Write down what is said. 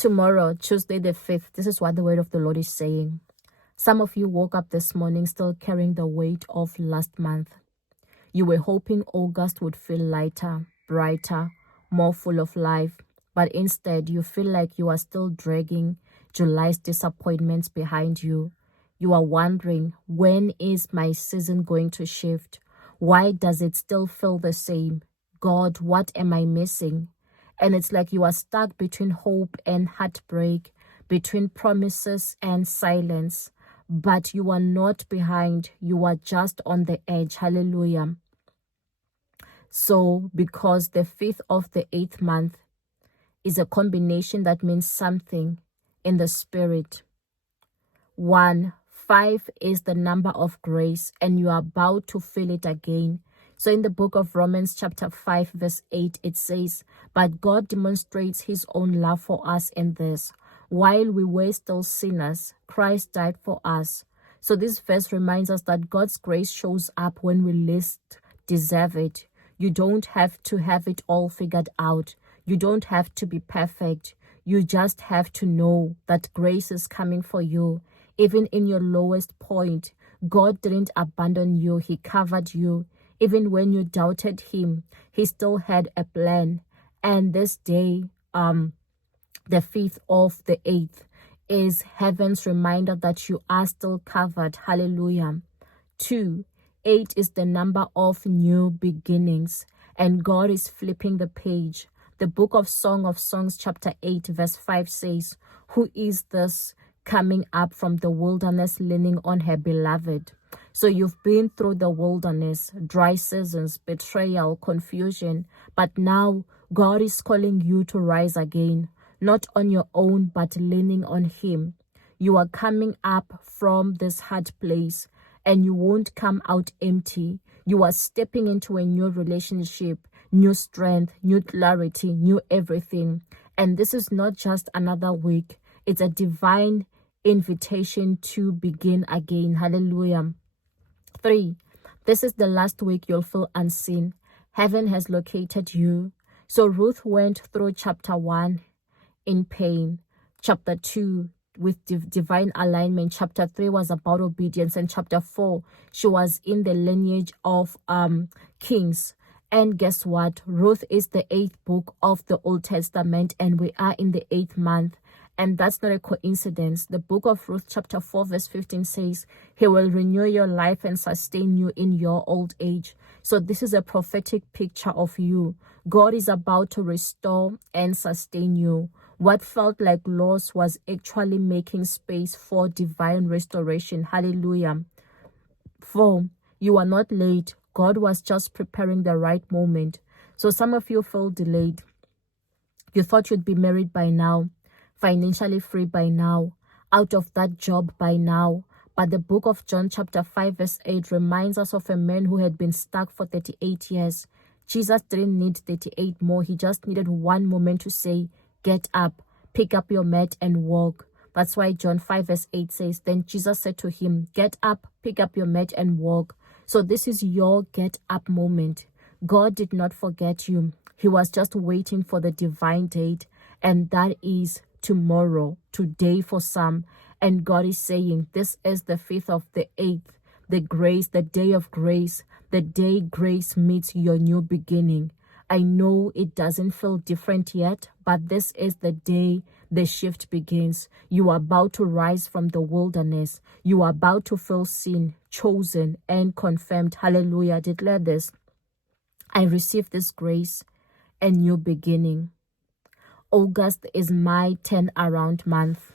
Tomorrow, Tuesday the 5th, this is what the word of the Lord is saying. Some of you woke up this morning still carrying the weight of last month. You were hoping August would feel lighter, brighter, more full of life, but instead you feel like you are still dragging July's disappointments behind you. You are wondering, when is my season going to shift? Why does it still feel the same? God, what am I missing? And it's like you are stuck between hope and heartbreak, between promises and silence. But you are not behind, you are just on the edge. Hallelujah. So, because the 5th of the 8th month is a combination that means something in the spirit. 5 is the number of grace, and you are about to feel it again. So in the book of Romans chapter 5 verse 8, it says, "But God demonstrates his own love for us in this: while we were still sinners, Christ died for us." So this verse reminds us that God's grace shows up when we least deserve it. You don't have to have it all figured out. You don't have to be perfect. You just have to know that grace is coming for you. Even in your lowest point, God didn't abandon you. He covered you. Even when you doubted him, he still had a plan. And this day, the 5th of the 8th, is heaven's reminder that you are still covered. Hallelujah. 2, 8 is the number of new beginnings, and God is flipping the page. The book of Song of Songs chapter 8 verse 5 says, "Who is this coming up from the wilderness leaning on her beloved?" So you've been through the wilderness, dry seasons, betrayal, confusion, but now God is calling you to rise again, not on your own, but leaning on him. You are coming up from this hard place, and you won't come out empty. You are stepping into a new relationship, new strength, new clarity, new everything. And this is not just another week. It's a divine invitation to begin again. Hallelujah. 3, this is the last week you'll feel unseen. Heaven has located you. So Ruth went through chapter 1 in pain, chapter 2 with divine alignment, chapter 3 was about obedience, and chapter 4 she was in the lineage of kings. And guess what? Ruth is the 8th book of the Old Testament, and we are in the 8th month. And that's not a coincidence. The book of Ruth chapter 4 verse 15 says, "He will renew your life and sustain you in your old age." So this is a prophetic picture of you. God is about to restore and sustain you. What felt like loss was actually making space for divine restoration. Hallelujah. 4, you are not late. God was just preparing the right moment. So some of you feel delayed. You thought you'd be married by now, financially free by now, out of that job by now. But the book of John chapter 5 verse 8 reminds us of a man who had been stuck for 38 years. Jesus didn't need 38 more. He just needed one moment to say, "Get up, pick up your mat and walk." That's why John 5 verse 8 says, "Then Jesus said to him, 'Get up, pick up your mat and walk.'" So this is your get up moment. God did not forget you. He was just waiting for the divine date, and that is tomorrow, today for some. And God is saying, this is the 5th of the 8th, the grace, the day of grace, the day grace meets your new beginning. I know it doesn't feel different yet, but this is the day the shift begins. You are about to rise from the wilderness. You are about to feel seen, chosen, and confirmed. Hallelujah. Declare this: I receive this grace and new beginning. August is my turnaround month.